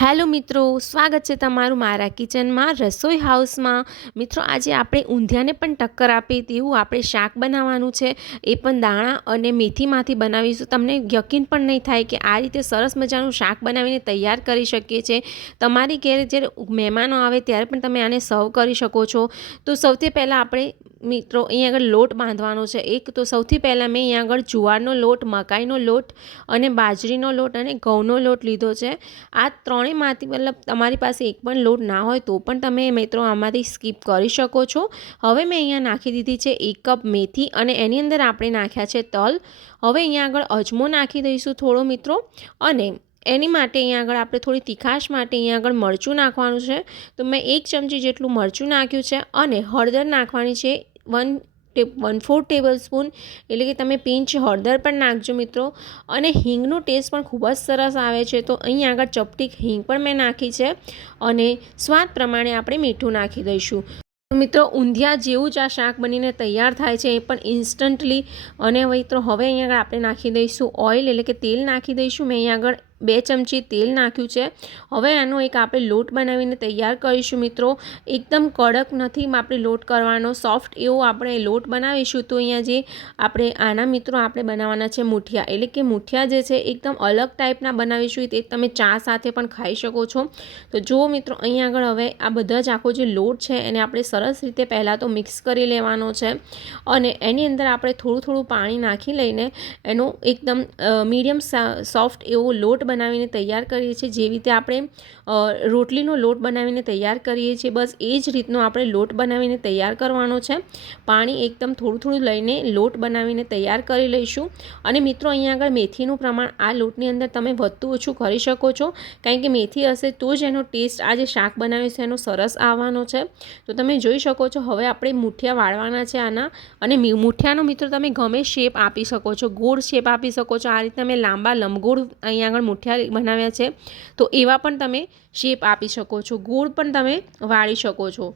Hello મિત્રો, સ્વાગત છે તમારું મારા કિચનમાં રસોઈ હાઉસમાં. મિત્રો, આજે આપણે ઊંધિયાને પણ ટક્કર આપી તેવું આપણે શાક બનાવવાનું છે. એ પણ દાણા અને મેથીમાંથી બનાવીશું. તમને યકીન પણ નહીં થાય કે આ રીતે સરસ મજાનું શાક બનાવીને તૈયાર કરી શકીએ છીએ. તમારી ઘેરે જ્યારે મહેમાનો આવે ત્યારે પણ તમે આને સર્વ કરી શકો છો. તો સૌથી પહેલાં આપણે મિત્રો અહીંયા આગળ લોટ બાંધવાનો છે. એક તો સૌથી પહેલાં મેં અહીંયા આગળ જુવારનો લોટ, મકાઈનો લોટ અને બાજરીનો લોટ અને ઘઉંનો લોટ લીધો છે. આ ત્રણેયમાંથી મતલબ તમારી પાસે એક પણ લોટ ના હોય તો પણ તમે મિત્રો આમાંથી સ્કીપ કરી શકો છો. હવે મેં અહીંયા નાખી દીધી છે એક કપ મેથી અને એની અંદર આપણે નાખ્યા છે તલ. હવે અહીંયા આગળ અજમો નાખી દઈશું થોડો મિત્રો અને એની માટે અહીંયા આગળ આપણે થોડી તીખાશ માટે અહીંયા આગળ મરચું નાખવાનું છે. તો મેં એક ચમચી જેટલું મરચું નાખ્યું છે અને હળદર નાખવાની છે one one four tablespoon એટલે કે તમે પિંચ હળદર પણ નાખજો મિત્રો. અને હિંગનો ટેસ્ટ પણ ખૂબ જ સરસ આવે છે. તો અહીં આગળ ચપટીક હિંગ પણ મેં નાખી છે. અને સ્વાદ પ્રમાણે આપણે મીઠું નાખી દઈશું. મિત્રો, ઊંધિયા જેવું જ આ શાક બનીને તૈયાર થાય છે. એ પણ ઇન્સ્ટન્ટલી અને મિત્રો, હવે અહીંયા આગળ આપણે નાખી દઈશું ઓઇલ એટલે કે તેલ નાખી દઈશું. મેં અહીં આગળ બે ચમચી તેલ નાખ્યું છે. હવે આનો એક આપણે લોટ બનાવીને તૈયાર કરીશું મિત્રો. એકદમ કડક નથી આપણે લોટ કરવાનો. સોફ્ટ એવો આપણે લોટ બનાવીશું તો અહીંયા જે આપણે આના મિત્રો આપણે બનાવવાના છે મુઠિયા. એટલે કે મુઠિયા જે છે એકદમ અલગ ટાઈપના બનાવીશું તે તમે ચા સાથે પણ ખાઈ શકો છો. તો જુઓ મિત્રો અહીંયા આગળ હવે આ બધા જ આખો જે લોટ છે એને આપણે સરસ રીતે પહેલાં તો મિક્સ કરી લેવાનો છે. અને એની અંદર આપણે થોડું થોડું પાણી નાખી લઈને એનો એકદમ મીડિયમ સોફ્ટ એવો લોટ બનાવીને તૈયાર કરીએ છીએ. જેવી રીતે આપણે રોટલીનો લોટ બનાવીને તૈયાર કરીએ છીએ. બસ એ જ રીતનો આપણે લોટ બનાવીને તૈયાર કરવાનો છે. પાણી એકદમ થોડું થોડું લઈને લોટ બનાવીને તૈયાર કરી લઈશું. અને મિત્રો, અહીંયા આગળ મેથીનું પ્રમાણ આ લોટની અંદર તમે વધતું ઓછું કરી શકો છો. કારણ કે મેથી હશે તો જ એનો ટેસ્ટ, આ જે શાક બનાવ્યું છે એનો સરસ આવવાનો છે. તો તમે જોઈ શકો છો, હવે આપણે મુઠિયા વાળવાના છે આના. અને મુઠિયાનો મિત્રો, તમે ગમે શેપ આપી શકો છો, ગોળ શેપ આપી શકો છો. આ રીતે તમે લાંબા લંબગોળ અહીંયા આગળ મુઠિયા બનાવ્યા છે. તો એવા પણ તમે શેપ આપી શકો છો. ગોળ પણ તમે વાળી શકો છો.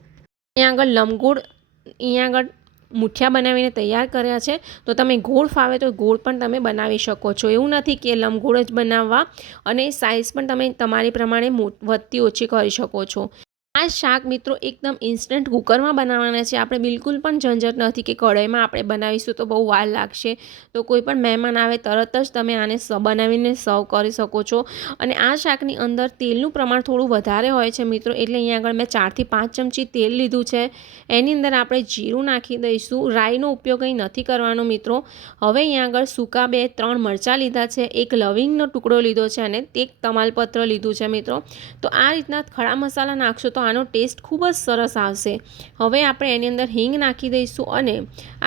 અહીંયા આગળ લંબગોળ અહીંયા આગળ મુઠિયા બનાવીને તૈયાર કર્યા છે. તો તમે ગોળ ફાવે તો ગોળ પણ તમે બનાવી શકો છો. એવું નથી કે લંબગોળ જ બનાવવા અને સાઇઝ પણ તમે તમારી પ્રમાણે વધતી ઓછી કરી શકો છો. આ શાક મિત્રો એકદમ ઇન્સ્ટન્ટ કુકરમાં બનાવવાના છે. આપણે બિલકુલ પણ ઝંઝટ નથી કે કઢાઈમાં આપણે બનાવીશું તો બહુ વાર લાગશે. તો કોઈ પણ મહેમાન આવે તરત જ તમે આને બનાવીને સર્વ કરી શકો છો. અને આ શાકની અંદર તેલનું પ્રમાણ થોડું વધારે હોય છે મિત્રો, એટલે અહીંયા આગળ મેં ચારથી પાંચ ચમચી તેલ લીધું છે. એની અંદર આપણે જીરું નાખી દઈશું. રાઈનો ઉપયોગ અહીં નથી કરવાનો મિત્રો. હવે અહીંયા આગળ સૂકા બે, ત્રણ મરચાં લીધા છે. એક લવિંગનો ટુકડો લીધો છે અને એક તમાલપત્ર લીધું છે મિત્રો. તો આ રીતના ખડા મસાલા નાખશો તો આનો ટેસ્ટ ખૂબ જ સરસ આવશે. હવે આપણે એની અંદર હિંગ નાખી દઈશું અને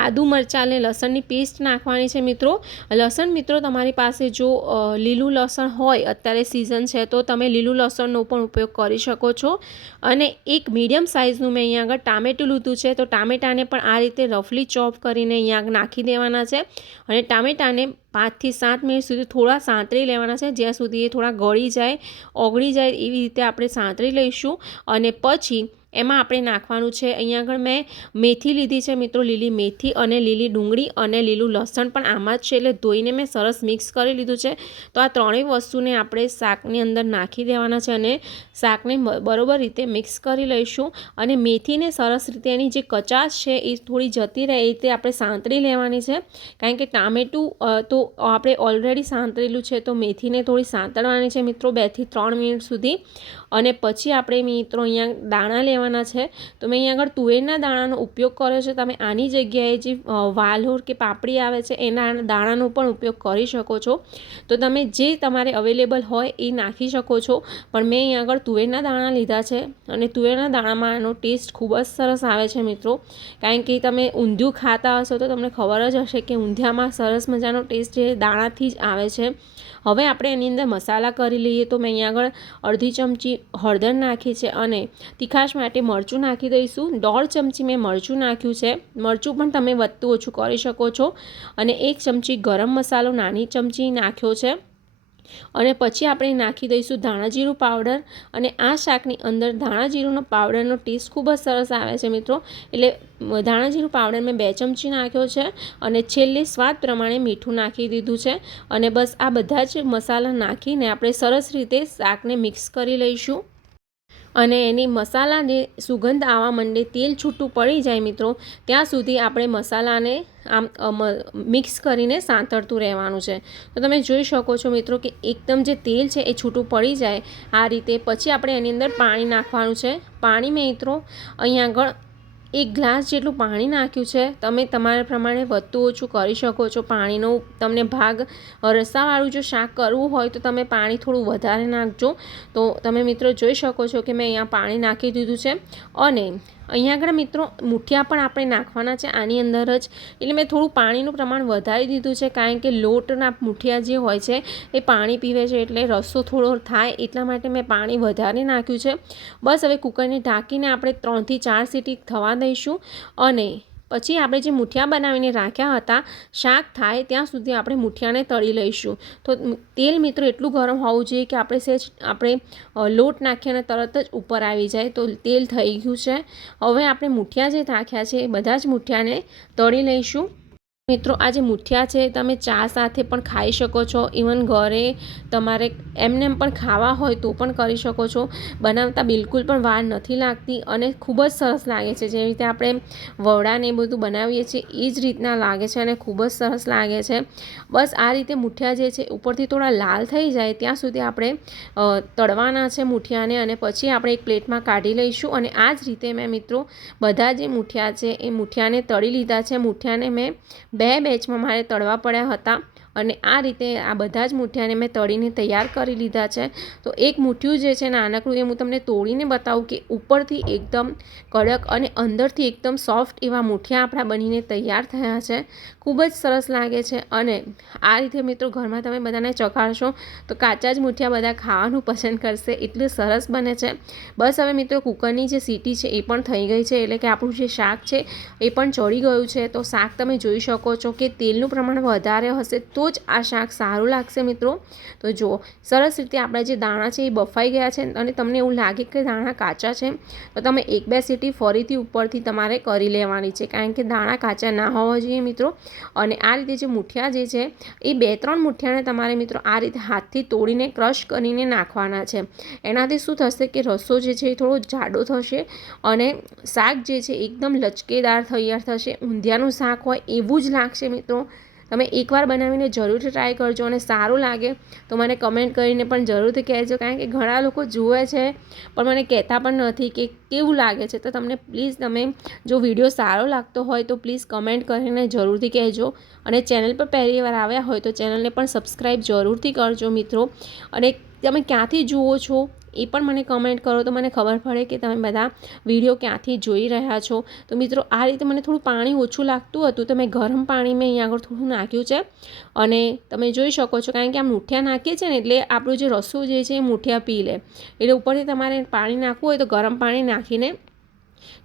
આદુ મરચાં અને લસણની પેસ્ટ નાખવાની છે મિત્રો. લસણ મિત્રો, તમારી પાસે જો લીલું લસણ હોય, અત્યારે સિઝન છે, તો તમે લીલું લસણનો પણ ઉપયોગ કરી શકો છો. અને એક મીડિયમ સાઇઝનું મેં અહીંયા આગળ ટામેટું લીધું છે, તો ટામેટાને પણ આ રીતે રફલી ચોપ કરીને અહીંયા નાખી દેવાના છે. અને ટામેટાને પાંચથી સાત મિનિટ સુધી થોડા સાંતળી લેવાના છે. જ્યાં સુધી એ થોડા ગળી જાય, ઓગળી જાય એવી રીતે આપણે સાંતળી લઈશું અને પછી એમાં આપણે નાખવાનું છે. અહીંયા આગળ મેં મેથી લીધી છે મિત્રો, લીલી મેથી અને લીલી ડુંગળી અને લીલું લસણ પણ આમાં જ છે. એટલે ધોઈને મેં સરસ મિક્સ કરી લીધું છે. તો આ ત્રણેય વસ્તુને આપણે શાકની અંદર નાખી દેવાના છે અને શાકને બરોબર રીતે મિક્સ કરી લઈશું. અને મેથીને સરસ રીતે એની જે કચાશ છે એ થોડી જતી રહે એ રીતે આપણે સાંતળી લેવાની છે. કારણ કે ટામેટું તો આપણે ઓલરેડી સાંતળેલું છે તો મેથીને થોડી સાંતળવાની છે મિત્રો બેથી ત્રણ મિનિટ સુધી. અને પછી આપણે મિત્રો અહીંયા દાણા લેવાના છે. તો મેં અહીંયા આગળ તુવેરના દાણાનો ઉપયોગ કર્યો છે. તમે આની જગ્યાએ જે વાલોર કે પાપડી આવે છે, એના દાણાનો પણ ઉપયોગ કરી શકો છો. તો તમે જે તમારે અવેલેબલ હોય એ નાખી શકો છો. પણ મેં અહીંયા આગળ તુવેરના દાણા લીધા છે અને તુવેરના દાણામાં એનો ટેસ્ટ ખૂબ જ સરસ આવે છે મિત્રો. કારણ કે તમે ઊંધિયું ખાતા હશો તો તમને ખબર જ હશે કે ઊંધિયામાં સરસ મજાનો ટેસ્ટ જે દાણાથી જ આવે છે. હવે આપણે એની અંદર મસાલા કરી લઈએ. તો મેં અહીંયા આગળ અડધી ચમચી હળદર નાખી છે અને તીખાશ માટે મરચું નાખી દઈશું. દોઢ ચમચી મેં મરચું નાખ્યું છે. મરચું પણ તમે વધતું ઓછું કરી શકો છો. અને એક ચમચી ગરમ મસાલો, નાની ચમચી નાખ્યો છે. અને પછી આપણે નાખી દઈશું ધાણા જીરું પાવડર અને આ શાકની અંદર ધાણા જીરુંનો પાવડરનો ટેસ્ટ ખૂબ જ સરસ આવે છે મિત્રો. એટલે ધાણા જીરું પાવડર મેં બે ચમચી નાખ્યો છે અને છેલ્લે સ્વાદ પ્રમાણે મીઠું નાખી દીધું છે. અને બસ આ બધા જ મસાલા નાખીને આપણે સરસ રીતે શાકને મિક્સ કરી લઈશું. અને એની મસાલાને સુગંધ આવવા માંડે તેલ છૂટું પડી જાય મિત્રો, ત્યાં સુધી આપણે મસાલાને આમ મિક્સ કરીને સાંતળતું રહેવાનું છે. તો તમે જોઈ શકો છો મિત્રો કે એકદમ જે તેલ છે એ છૂટું પડી જાય. આ રીતે પછી આપણે એની અંદર પાણી નાખવાનું છે. પાણી મિત્રો અહીંયા આગળ એક ગ્લાસ જેટલું પાણી નાખ્યું છે. તમે તમારા પ્રમાણે વધતું ઓછું કરી શકો છો. પાણીનો તમને ભાગ, રસાવાળું જો શાક કરવું હોય તો તમે પાણી થોડું વધારે નાખજો. તો તમે મિત્રો જોઈ શકો છો કે મેં અહીંયા પાણી નાખી દીધું છે. અને અહીંયા આગળ મિત્રો, મુઠિયા પણ આપણે નાખવાના છે આની અંદર જ. એટલે મેં થોડું પાણીનું પ્રમાણ વધારી દીધું છે, કારણ કે લોટના મુઠિયા જે હોય છે, એ પાણી પીવે છે એટલે રસો થોડો થાય, એટલા માટે મેં પાણી વધારે નાખ્યું છે. બસ હવે કુકરને ઢાંકીને આપણે ત્રણથી ચાર સીટી થવા દઈશું અને પછી આપણે જે મુઠિયા બનાવીને રાખ્યા હતા, શાક થાય ત્યાં સુધી આપણે મુઠિયાને તળી લઈશું. તો તેલ મિત્રો એટલું ગરમ હોવું જોઈએ કે આપણે સેજ, આપણે લોટ નાખીને તરત જ ઉપર આવી જાય તો તેલ થઈ ગયું છે. હવે આપણે મુઠિયા જે રાખ્યા છે એ બધા જ મુઠિયાને તળી લઈશું. મિત્રો આ જે મુઠિયા છે, તમે ચા સાથે પણ ખાઈ શકો છો. ઇવન ઘરે તમારે એમને એમ પણ ખાવા હોય તો પણ કરી શકો છો. બનાવતા બિલકુલ પણ વાર નથી લાગતી અને ખૂબ જ સરસ લાગે છે. જેવી રીતે આપણે વડાને એ બધું બનાવીએ છીએ, એ જ રીતના લાગે છે અને ખૂબ જ સરસ લાગે છે. બસ આ રીતે મુઠિયા જે છે, ઉપરથી થોડા લાલ થઈ જાય, ત્યાં સુધી આપણે તળવાના છે મુઠિયાને અને પછી આપણે એક પ્લેટમાં કાઢી લઈશું. અને આ જ રીતે મેં મિત્રો, બધા જે મુઠિયા છે, એ મુઠિયાને તળી લીધા છે. મુઠિયાને મેં બે બેચમાં મારે તળવા પડ્યા હતા. અને આ રીતે આ બધા જ મૂઠિયાને મેં તળીને તૈયાર કરી લીધા છે. તો એક મૂઠિયું જે છે નાનકડું એ હું તમને તોડીને બતાવું કે ઉપરથી એકદમ કડક અને અંદરથી એકદમ સોફ્ટ એવા મૂઠિયા આપણા બનીને તૈયાર થયા છે. ખૂબ જ સરસ લાગે છે અને આ રીતે મિત્રો ઘરમાં તમે બધાને ચખાડશો તો કાચા જ મૂઠિયા બધા ખાવાનું પસંદ કરશે એટલું સરસ બને છે. બસ હવે મિત્રો કુકરની જે સીટી છે એ પણ થઈ ગઈ છે એટલે કે આપણું જે શાક છે એ પણ ચડી ગયું છે. તો શાક તમે જોઈ શકો છો કે તેલનું પ્રમાણ વધારે હશે તો જ આ શાક સારું લાગશે મિત્રો. તો જુઓ સરસ રીતે આપણા જે દાણા છે એ બફાઈ ગયા છે અને તમને એવું લાગે કે દાણા કાચા છે, તો તમે એક બે સીટી ફરીથી ઉપરથી તમારે કરી લેવાની છે. કારણ કે દાણા કાચા ના હોવા જોઈએ મિત્રો. અને આ રીતે જે મુઠિયા જે છે, એ બે ત્રણ મુઠિયાને તમારે મિત્રો આ રીતે હાથથી તોડીને ક્રશ કરીને નાખવાના છે. એનાથી શું થશે કે રસો જે છે એ થોડો જાડો થશે અને શાક જે છે એકદમ લચકેદાર તૈયાર થશે. ઊંધિયાનું શાક હોય એવું જ લાગશે મિત્રો. તમે એકવાર બનાવીને જરૂરથી ટ્રાય કરજો અને સારું લાગે તો મને કમેન્ટ કરીને પણ જરૂરથી કહેજો. કારણ કે ઘણા લોકો જુએ છે, પણ મને કહેતા પણ નથી કે કેવું લાગે છે. તો તમને પ્લીઝ તમે જો વીડિયો સારો લાગતો હોય તો પ્લીઝ કમેન્ટ કરીને જરૂરથી કહેજો. અને ચેનલ પર પહેલી વાર આવ્યા હોય તો ચેનલને પણ સબસ્ક્રાઈબ જરૂરથી કરજો મિત્રો. અને તમે ક્યાંથી જુઓ છો એ પણ મને કમેન્ટ કરો તો મને ખબર પડે કે તમે બધા વીડિયો ક્યાંથી જોઈ રહ્યા છો. તો મિત્રો, આ રીતે મને થોડું પાણી ઓછું લાગતું હતું તો મેં ગરમ પાણી મેં અહીંયા આગળ થોડું નાખ્યું છે. અને તમે જોઈ શકો છો કારણ કે આ મૂઠિયા નાખીએ છીએ ને એટલે આપણું જે રસું જે છે એ મૂઠિયા પી લે. એટલે ઉપરથી તમારે પાણી નાખવું હોય તો ગરમ પાણી નાખીને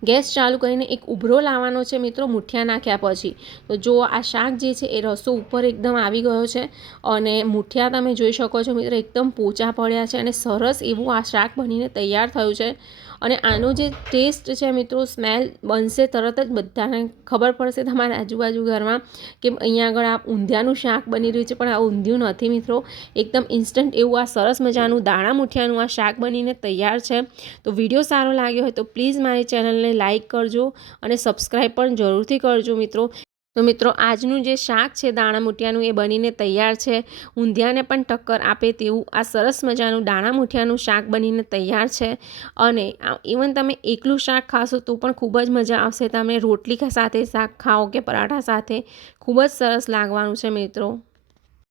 ગેસ ચાલુ કરીને એક ઉભરો લાવવાનો છે મિત્રો, મુઠિયા નાખ્યા પછી. તો જો આ શાક જે છે એ રસો ઉપર એકદમ આવી ગયો છે અને મુઠિયા તમે જોઈ શકો છો મિત્રો, એકદમ પોચા પડ્યા છે અને સરસ એવું આ શાક બનીને તૈયાર થયું છે. અને આનો જે ટેસ્ટ છે મિત્રો સ્મેલ બનશે તરત જ બધાને ખબર પડશે તમારા આજુબાજુ ઘરમાં કે અહીંયા આગળ આ ઊંધિયાનું શાક બની રહ્યું છે. પણ આ ઊંધિયું નથી મિત્રો. એકદમ ઇન્સ્ટન્ટ એવું આ સરસ મજાનું દાણા મુઠિયાનું આ શાક બનીને તૈયાર છે. તો વીડિયો સારો લાગ્યો હોય તો પ્લીઝ મારી ચેનલને લાઇક કરજો અને સબસ્ક્રાઈબ પણ જરૂરથી કરજો મિત્રો. તો મિત્રો, આજનું જે શાક છે દાણા મૂઠિયાનું એ બનીને તૈયાર છે. ઊંધિયાને પણ ટક્કર આપે તેવું આ સરસ મજાનું દાણા મૂઠિયાનું શાક બનીને તૈયાર છે. અને ઇવન તમે એકલું શાક ખાશો તો પણ ખૂબ જ મજા આવશે. તમે રોટલી સાથે શાક ખાઓ કે પરાઠા સાથે, ખૂબ જ સરસ લાગવાનું છે મિત્રો.